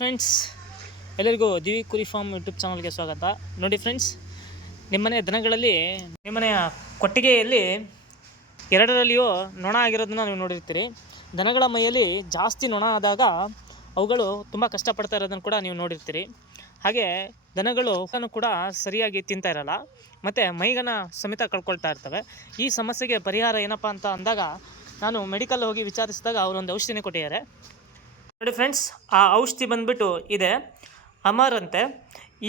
Friends, ಎಲ್ಲರಿಗೂ ದಿವಿ ಕುರಿ form YouTube ಚಾನಲ್ಗೆ ಸ್ವಾಗತ. ನೋಡಿ ಫ್ರೆಂಡ್ಸ್, ನಿಮ್ಮನೆ ದನಗಳಲ್ಲಿ ನಿಮ್ಮನೆಯ ಕೊಟ್ಟಿಗೆಯಲ್ಲಿ ಎರಡರಲ್ಲಿಯೂ ನೊಣ ಆಗಿರೋದನ್ನ ನೀವು ನೋಡಿರ್ತೀರಿ. ದನಗಳ ಮೈಯಲ್ಲಿ ಜಾಸ್ತಿ ನೊಣ ಆದಾಗ ಅವುಗಳು ತುಂಬ ಕಷ್ಟಪಡ್ತಾ ಇರೋದನ್ನು ಕೂಡ ನೀವು ನೋಡಿರ್ತೀರಿ. ಹಾಗೆ ದನಗಳು ಕೂಡ ಸರಿಯಾಗಿ ತಿಂತಾ ಇರಲ್ಲ ಮತ್ತು ಮೈಗನ ಸಮೇತ ಕಳ್ಕೊಳ್ತಾ ಇರ್ತವೆ. ಈ ಸಮಸ್ಯೆಗೆ ಪರಿಹಾರ ಏನಪ್ಪ ಅಂತ ಅಂದಾಗ ನಾನು ಮೆಡಿಕಲ್ ಹೋಗಿ ವಿಚಾರಿಸಿದಾಗ ಅವರೊಂದು ಔಷಧಿನೇ ಕೊಟ್ಟಿದ್ದಾರೆ. ನೋಡಿ ಫ್ರೆಂಡ್ಸ್, ಆ ಔಷಧಿ ಬಂದ್ಬಿಟ್ಟು ಇದೆ ಅಮರ್ ಅಂತೆ.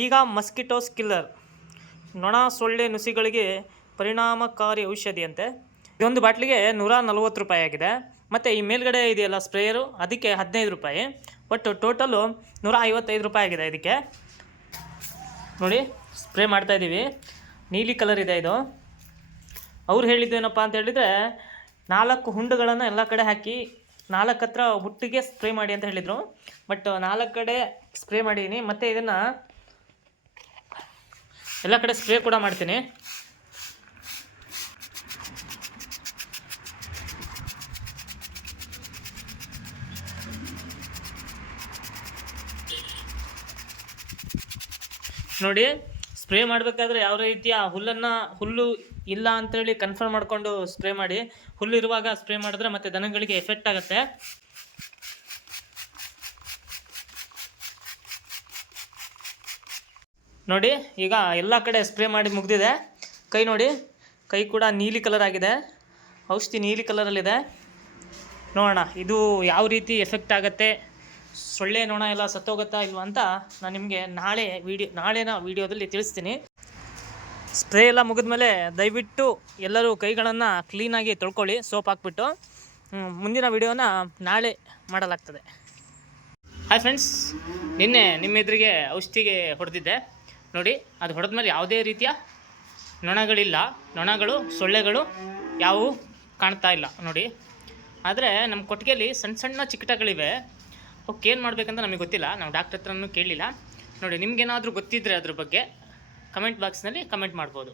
ಈಗ ಮಸ್ಕಿಟೋಸ್ ಕಿಲ್ಲರ್, ನೊಣ ಸೊಳ್ಳೆ ನುಸಿಗಳಿಗೆ ಪರಿಣಾಮಕಾರಿ ಔಷಧಿ ಅಂತೆ. ಇದೊಂದು ಬಾಟ್ಲಿಗೆ 140 ರೂಪಾಯಿ ಆಗಿದೆ. ಮತ್ತು ಈ ಮೇಲ್ಗಡೆ ಇದೆಯಲ್ಲ ಸ್ಪ್ರೇಯರು, ಅದಕ್ಕೆ 15 ರೂಪಾಯಿ. ಒಟ್ಟು ಟೋಟಲು 155 ರೂಪಾಯಿ ಆಗಿದೆ. ಇದಕ್ಕೆ ನೋಡಿ ಸ್ಪ್ರೇ ಮಾಡ್ತಾಯಿದ್ದೀವಿ. ನೀಲಿ ಕಲರ್ ಇದೆ ಇದು. ಅವ್ರು ಹೇಳಿದ್ದೇನಪ್ಪ ಅಂತ ಹೇಳಿದರೆ 4 ಹುಂಡುಗಳನ್ನು ಎಲ್ಲ ಕಡೆ ಹಾಕಿ 4 ಹತ್ರ ಒಟ್ಟಿಗೆ ಸ್ಪ್ರೇ ಮಾಡಿ ಅಂತ ಹೇಳಿದರು. ಬಟ್ 4 ಕಡೆ ಸ್ಪ್ರೇ ಮಾಡಿದ್ದೀನಿ. ಮತ್ತು ಇದನ್ನು ಎಲ್ಲ ಕಡೆ ಸ್ಪ್ರೇ ಕೂಡ ಮಾಡ್ತೀನಿ. ನೋಡಿ, ಸ್ಪ್ರೇ ಮಾಡಬೇಕಾದ್ರೆ ಯಾವ ರೀತಿಯ ಹುಲ್ಲು ಇಲ್ಲ ಅಂತೇಳಿ ಕನ್ಫರ್ಮ್ ಮಾಡಿಕೊಂಡು ಸ್ಪ್ರೇ ಮಾಡಿ. ಹುಲ್ಲು ಇರುವಾಗ ಸ್ಪ್ರೇ ಮಾಡಿದ್ರೆ ಮತ್ತು ದನಗಳಿಗೆ ಎಫೆಕ್ಟ್ ಆಗುತ್ತೆ. ನೋಡಿ, ಈಗ ಎಲ್ಲ ಕಡೆ ಸ್ಪ್ರೇ ಮಾಡಿ ಮುಗಿದಿದೆ. ಕೈ ನೋಡಿ, ಕೈ ಕೂಡ ನೀಲಿ ಕಲರ್ ಆಗಿದೆ. ಔಷಧಿ ನೀಲಿ ಕಲರಲ್ಲಿದೆ. ನೋಡೋಣ ಇದು ಯಾವ ರೀತಿ ಎಫೆಕ್ಟ್ ಆಗುತ್ತೆ, ಸೊಳ್ಳೆ ನೊಣ ಎಲ್ಲ ಸತ್ತೋಗುತ್ತಾ ಇಲ್ವಾ ಅಂತ ನಾನು ನಿಮಗೆ ನಾಳೆನ ವೀಡಿಯೋದಲ್ಲಿ ತಿಳಿಸ್ತೀನಿ. ಸ್ಪ್ರೇ ಎಲ್ಲ ಮುಗಿದ್ಮೇಲೆ ದಯವಿಟ್ಟು ಎಲ್ಲರೂ ಕೈಗಳನ್ನು ಕ್ಲೀನಾಗಿ ತೊಳ್ಕೊಳ್ಳಿ ಸೋಪ್ ಹಾಕ್ಬಿಟ್ಟು. ಮುಂದಿನ ವೀಡಿಯೋನ ನಾಳೆ ಮಾಡಲಾಗ್ತದೆ. ಹಾಯ್ ಫ್ರೆಂಡ್ಸ್, ನಿನ್ನೆ ನಿಮ್ಮ ಎದುರಿಗೆ ಔಷಧಿಗೆ ಹೊಡೆದಿದ್ದೆ ನೋಡಿ. ಅದು ಹೊಡೆದ್ಮೇಲೆ ಯಾವುದೇ ರೀತಿಯ ನೊಣಗಳು ಸೊಳ್ಳೆಗಳು ಯಾವುವು ಕಾಣ್ತಾ ಇಲ್ಲ ನೋಡಿ. ಆದರೆ ನಮ್ಮ ಕೊಟ್ಟಿಗೆಯಲ್ಲಿ ಸಣ್ಣ ಚಿಕ್ಕಟಗಳಿವೆ. ಅವಕ್ಕೇನು ಮಾಡಬೇಕಂತ ನಮಗೆ ಗೊತ್ತಿಲ್ಲ. ನಾವು ಡಾಕ್ಟ್ರ್ ಹತ್ರನೂ ಕೇಳಲಿಲ್ಲ ನೋಡಿ. ನಿಮಗೇನಾದರೂ ಗೊತ್ತಿದ್ದರೆ ಅದ್ರ ಬಗ್ಗೆ ಕಮೆಂಟ್ ಬಾಕ್ಸ್ನಲ್ಲಿ ಕಮೆಂಟ್ ಮಾಡ್ಬೋದು.